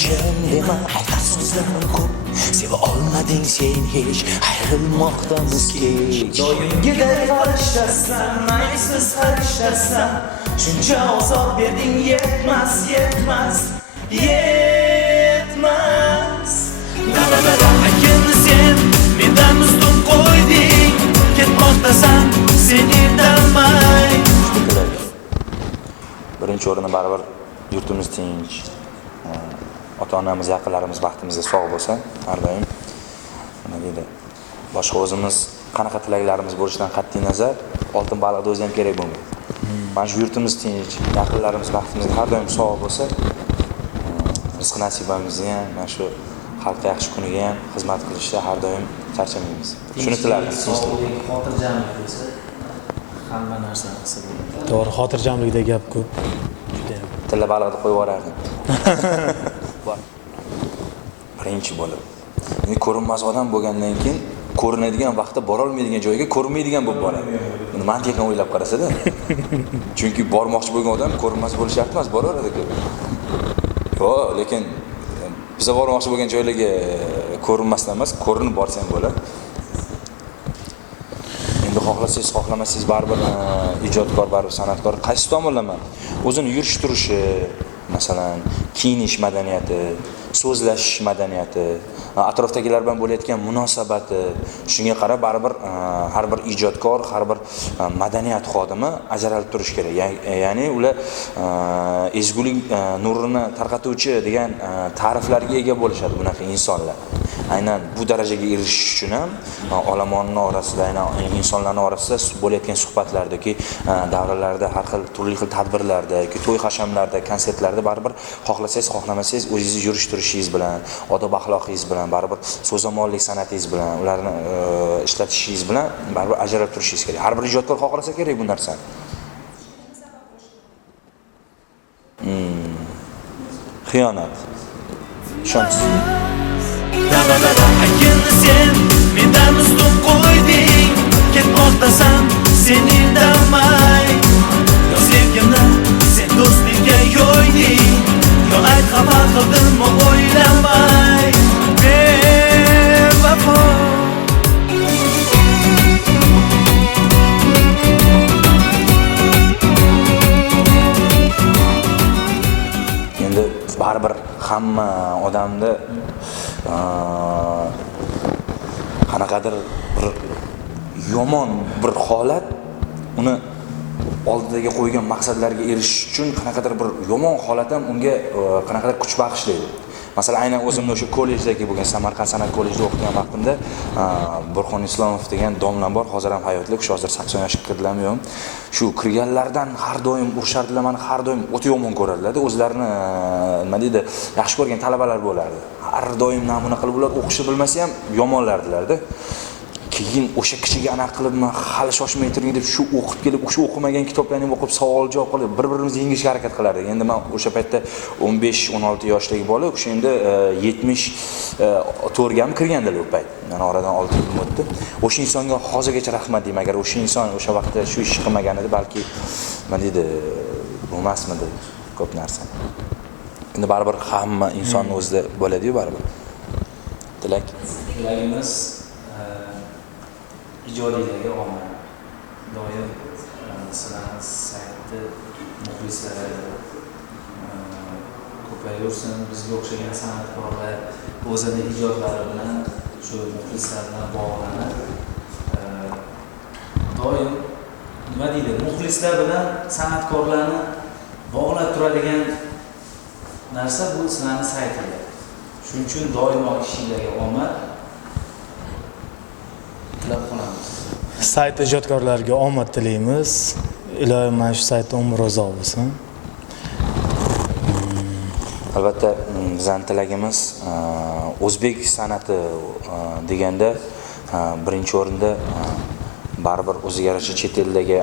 jim dema aytar so'zlarim ko'p seva olmading sen hech ayrilmoqdamiz kech doimgiday farishtasan maysiz farishtasan shuncha ozor berding yetmas Aygirni sen mendan ustun qo'yding ketmoqdasan sen indamay. Birinchi o'rinda baribir yurtimiz tinch, ota-onamiz, yaqinlarimiz baxtimizga sog' bo'lsa, har doim nima deydi, boshqa o'zimiz qanaqa tilaklarimiz bo'lishidan qat'iy nazar oltin baliqda o'zi ham kerak bo'lmaydi. Mana shu yurtimiz tinch, yaqinlarimiz baxtimizga har doim sog' bo'lsa, rizq nasibamizni ham, mana shu xalqqa yaxshi kuniga ham xizmat qilishda har doim charchamaymiz. Shuni tilardim. Sog'lik, xotirjamlik bo'lsa, hamma narsa qilsa bo'ladi. To'g'ri, xotirjamlikda gap ko'p. Juda ham. Tilla baliqni qo'yib yuborardim. Birinchi bo'lib. Endi ko'rinmas odam bo'lgandan keyin ko'rinadigan vaqtda bora olmaydigan joyga ko'rinmaydigan bo'lib boradi. Endi mantiqan o'ylab qarasa-da. Chunki bormoqchi bo'lgan odam ko'rinmas bo'lish shart emas, boraveradi-ku. Yo'q, lekin biz bormoqchi bo'lgan joylarga ko'rinmasdan emas, ko'rinib borsa ham bo'ladi. Endi xohlasangiz, xohlamasangiz baribir ijodkor, baribir san'atkor qaysi tomonlama o'zini yurish turishi, masalan, kiyinish madaniyati, so'zlashish madaniyati, atrofdagilar bilan bo'layotgan munosabati, shunga qarab baribir har bir ijodkor, har bir madaniyat xodimi ajralib turish kerak. Ya'ni ular ezgulik nurini tarqatuvchi degan ta'riflarga ega bo'lishadi bunaqa insonlar. Aynan bu darajaga erishish uchun ham olamonning orasida, aynan insonlarning orasida bo'layotgan suhbatlardagi, davralarda, har xil turli xil tadbirlarda, to'y hashamlarda, konsertlarda baribir xohlasangiz, xohlamasangiz o'zingiz yurish turishingiz bilan, odob axloqingiz bilan, baribir so'zamollik san'atingiz bilan, ularni ishlatishingiz bilan baribir ajralib turishingiz kerak. Har bir ijodkor xohlasa kerak bu narsani. Xiyonat. Ishonchsiz. Aygirni sen mendan ustun qo'yding ketmoqdasan sen indamay. Yo sevgimni sen do'stlikka yo'yding, yo ayt xafa qildimmi o'ylamay. Bevafo Endi baribir hamma odamda qanaqadir bir yomon bir holat uni oldidagi qo'ygan maqsadlarga erishish uchun qanaqadir bir yomon holat ham unga qanaqadir kuch bag'ishlaydi. Masalan, aynan o'zimni o'sha kollejdagi bo'lgan Samarqand san'at kollejida o'qigan vaqtimda Burxon Islomov degan domlam bor, hozir ham hayotlik, shu hozir 80 yoshga kirdilarmi yo'q. Shu kirganlardan har doim urishardilar, meni har doim o'ta yomon ko'radilar-da, o'zlarini nima deydi, yaxshi ko'rgan talabalar bo'lardi. Har doim namuna qilib ular o'qishni bilmasa ham yomonlardilar-da. Keyin o'sha kichiga anaqa qilib, hali shoshmay turing deb shu o'qib kelib, o'sha o'qimagan kitoblarni o'qib, savol javob qilib, bir-birimizni yengishga harakat qilardik. Endi men o'sha paytda 15-16 yoshdagi bola, o'sha endi 74 gami kirgandilar u payt. Mana oradan 6 yil o'tdi. O'sha insonga hozirgacha rahmat deyman. Agar o'sha inson o'sha vaqtda shu ishni qilmagan edi, balki nima deydi, bo'lmasmidi ko'p narsa. Endi baribir hamma insonning o'zida bo'ladi-yu baribir. Tilagimiz ijodiylarga omad. Doim sizlarning saytni muxlislari ko'payursin, bizga o'xshagan san'atkorlar o'zini ijodlari bilan shu muxlislar bilan bog'lanib, doim nima deydi, muxlislar bilan san'atkorlarni bog'lab turadigan narsa bu sizlarning saytinglar. Shuning uchun doimo ishinglarga omad tilab qolamiz. Sayt ijodkorlariga omad tilaymiz. Ilohim mana shu saytda umr uzoq bo'lsin. Albatta bizning tilagimiz o'zbek san'ati deganda birinchi o'rinda baribir o'ziga yarasha chet eldagi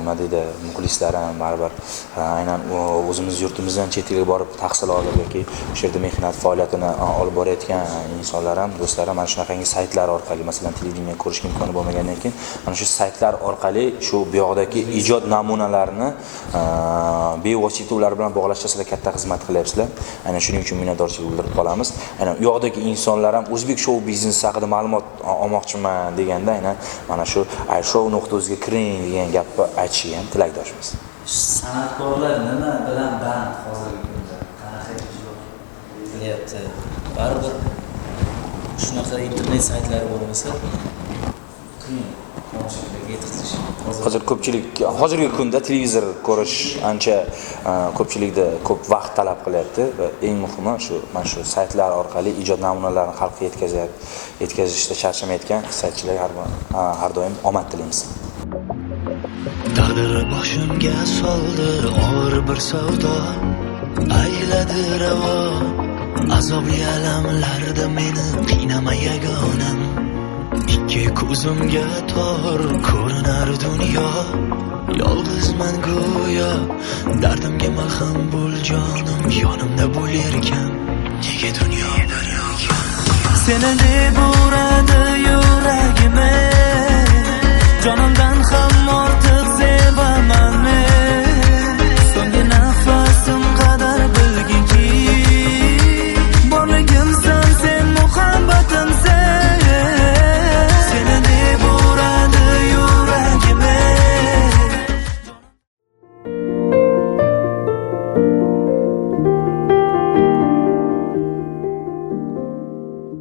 nima deydi muxlislar ham baribir aynan o'zimiz yurtimizdan chet elga borib tahsil olib yoki o'sha yerda mehnat faoliyatini olib borayotgan insonlar ham, do'stlar ham mana shunaqangi saytlar orqali, masalan, televideniya ko'rish imkoni bo'lmagandan keyin mana shu saytlar orqali shu bu yoqdagi ijod namunalarini bevosita ular bilan bog'lashda sizlar katta xizmat qilyapsizlar. Aynan shuning uchun minnatdorchilik bildirib qolamiz. Aynan u yoqdagi insonlar ham o'zbek shou biznesi haqida ma'lumot olmoqchiman deganda aynan mana shu iShow.uz ga kiring degan gapni aytishga ham tilakdoshmiz. San'atkorlar nima bilan band hozirgi kunda? Qanaqa ijro qilyapti? Baribir shunaqa internet saytlari bo'lmasa qiyin tomoshabinlarga yetkazish. Hozir ko'pchilik hozirgi kunda televizor ko'rish ancha ko'pchilikda ko'p vaqt talab qilyapti va eng muhimi shu mana shu saytlar orqali ijod namunalarini xalqqa yetkazishda charchamayotgan saytchilarga har doim omad tilaymiz. Taqdir boshimga soldi og'ir bir savdo, ayladi ravo azobli alamlarda meni qiynama yagonam. Ikki ko'zimga tor ko'rinar dunyo, yolg'izman go'yo dardimga malham bo'l jonim, yonimda bo'larkan nega dunyo bir yo'q. Seni deb uradi